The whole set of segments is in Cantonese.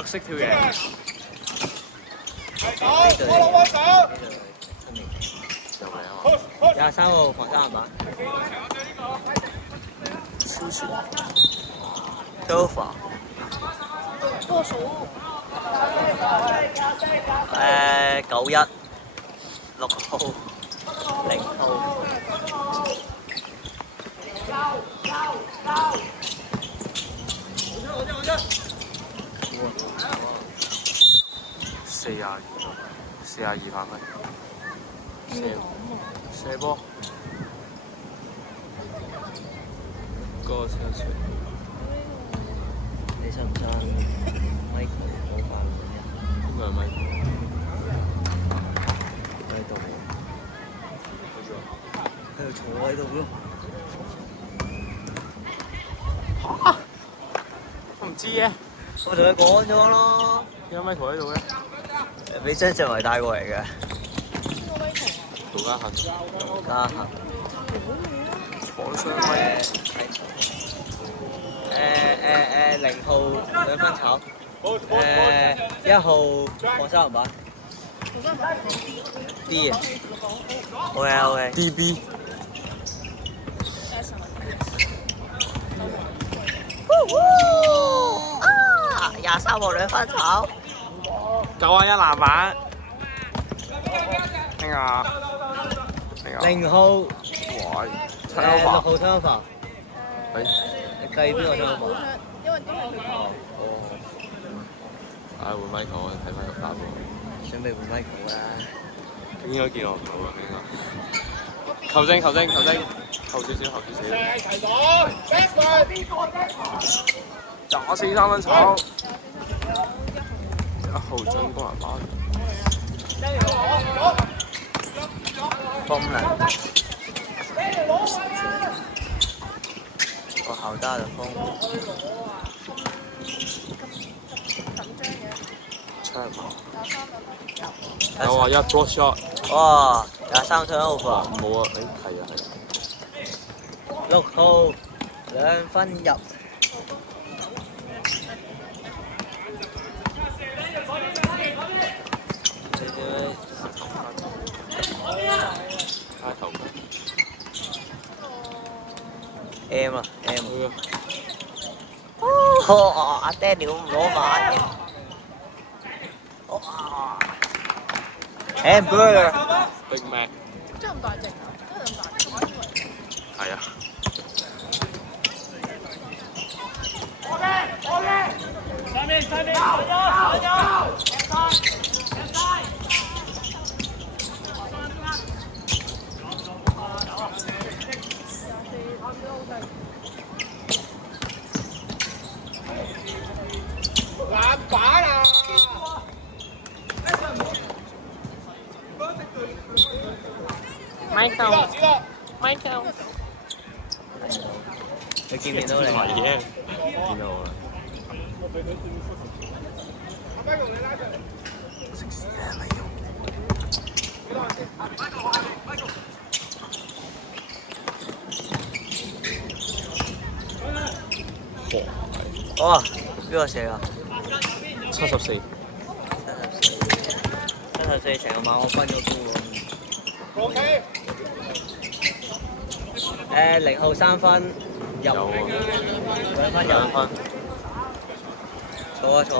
我識跳嘢。23號防三板。超前。Tova。波數。91。6號。0號。42發揮。射波。嗰個車出。你信唔信 Michael 冇犯規啊？邊個係 Michael？喺度。喺度坐喺度咯。嚇！我唔知嘅。我同佢講咗咯。點解 Michael 喺度嘅？俾張振偉帶過嚟嘅。杜家恒。家恒。闖雙威。0號2分炒。1號防三板。D 啊。OK。DB。23號2分炒。91籃板。邊個0號。哇！7 6號 turnover。係。你計邊個 turnover？因為都係佢。哦。換 Michael，我睇翻個打波。準備換 Michael 啦。應該見我唔到啊，應該。球證，後少少。打死3分炒。1號進攻籃板。風涼。個後打就風。有啊，一 block shot。哇！23 turnover。冇啊，係啊。6號2分入。M 啊 M。阿爹屌唔攞板嘅。Hamburger。Big Mac。真係咁大隻，係啊。籃板啊 ！Michael。你見唔見到你？唔係嘅。見到啊。食屎啊！咪用。哇！邊個射啊74。74成個馬我分咗高喎。0號3分入。有啊。2分入。2分。坐啊坐。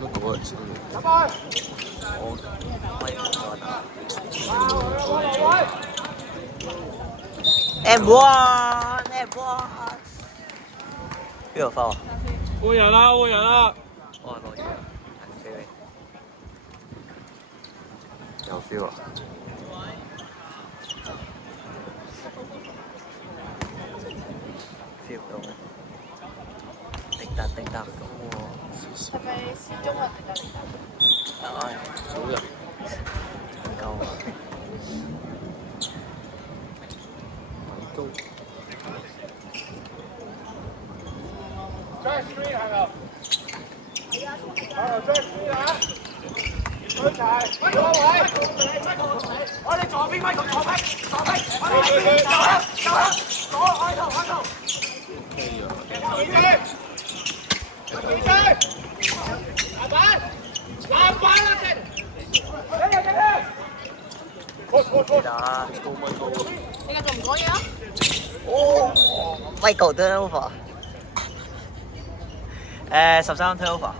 乜嗰個嚟先？我威唔再打。M1。邊個發啊？換人啦！我係冇嘢，死你！有 feel 啊！feel 到咩？滴答咁喎。係咪時鐘啊？唉，早人。唔夠啊！高。Drive screen 係咪？係啊，drive screen 啊！打你繼續唔講嘢啊？哦，Michael turnover。13 turnover。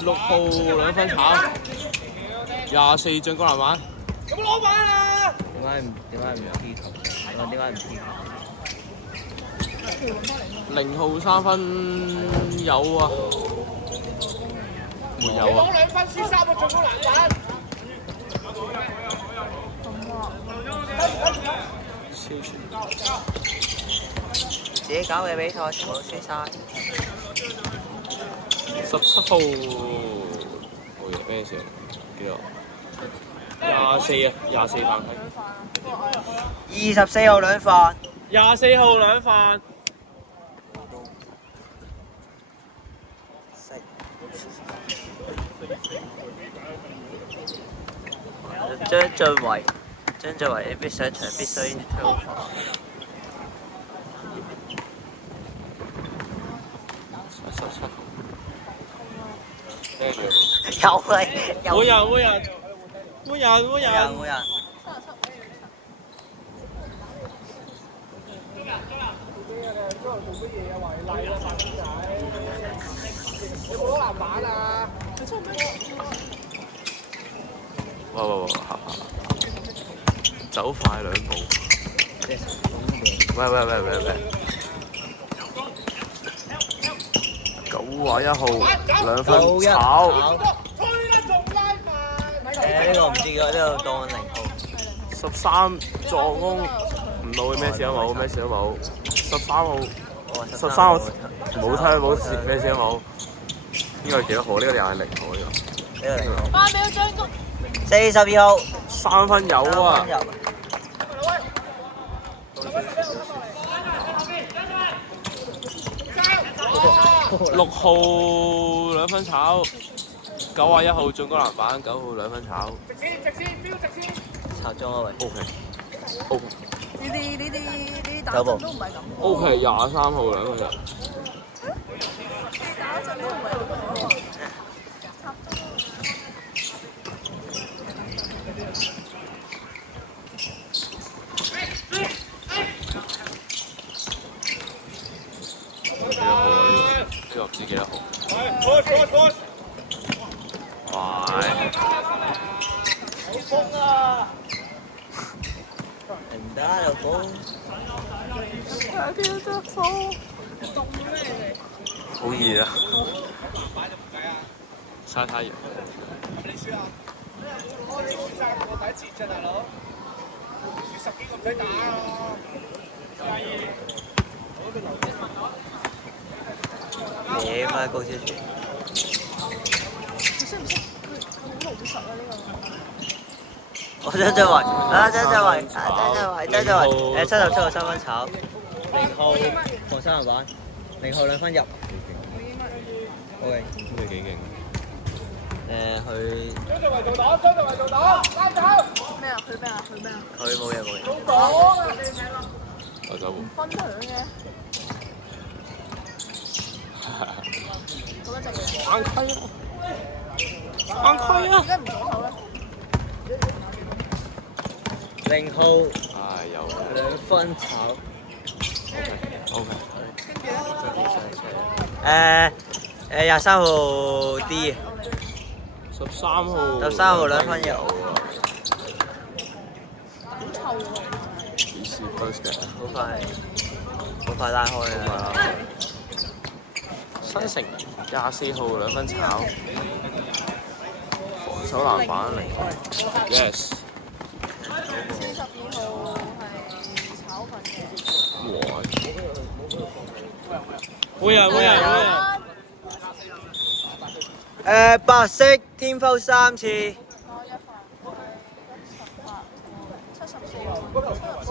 6號2分炒，24進攻籃板。點解唔 P 球？點解唔 P 球0號3分有啊，沒有啊。2分輸3個進攻籃板。自己搞嘅比賽全部都輸晒。17號，冇嘢咩事？幾多？24啊，24犯規。24號兩犯。24號2犯。張俊偉你必上場必須 turnover。17號。跟住。有冇人。哇！走快2步。喂！91號2分炒。呢個唔知㗎，呢度當0號。13助攻，唔到咩事都冇。13號冇睇咩事都冇。呢個係幾多號？呢個又係0號呢個。呢個0號。8秒進攻。42號。3分有啊。6號2分炒，91號進攻籃板，9號2分炒。插中啊喂。OK。你哋打陣都唔係咁。OK 23號2分球。打陣都唔係咁。插中。幾多號啊？呢個唔知幾多號。唔得又風。好熱啊！曬太陽。你咪高少少。佢識唔識？佢好老實啊呢個。我張俊偉，77號3分炒，0號防3籃板，0號2分入。OK。都幾勁。佢張俊偉做擋，單手。咩啊？佢冇嘢。做擋啊！我走換。分享嘅。做乜啫？犯規啊！點解唔左手咧？0號有2分炒。OK。23號 D。13號。13號2分入。好臭喎！好快拉開啊！新城24號2分炒，防守籃板0號 ，yes。42號係炒粉嘅。哇！會啊！白色天賦3次。1分。78。74號。74號。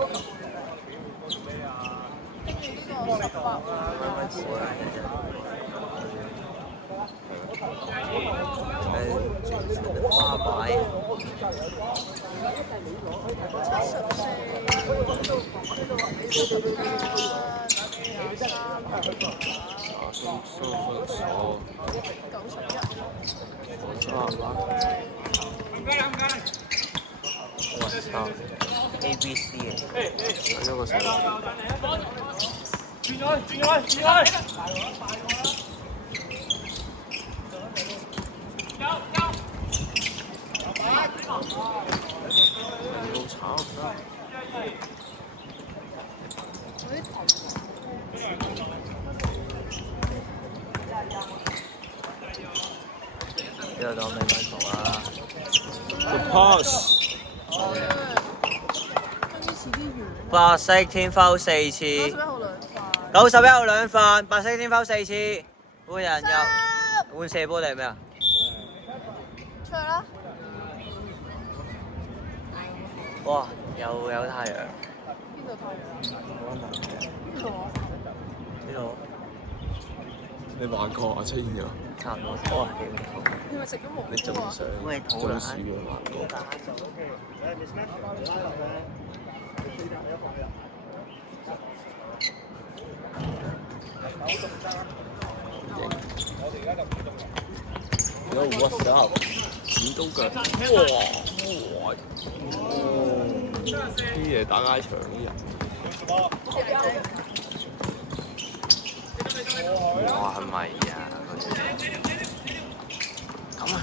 花擺。我操 ！A B C 嘅，睇咗個成。好慘啊！呢度當美文圖啦。個 pass。白色天摟4次。91號兩份，白色天摟4次，換人入，換射波定係咩啊？出去啦！哇！又有太陽。邊度太陽？邊度啊？呢度你玩過啊？出現咗？差唔多。哇！幾好。你咪食咗蘑菇啊？你仲想喂肚中腩暑嘅玩過？有 what's up？剪刀腳，哇！啲嘢打街場啲人，哇係咪啊？咁啊！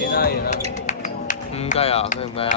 完啦完啦。五雞啊？佢唔雞啊？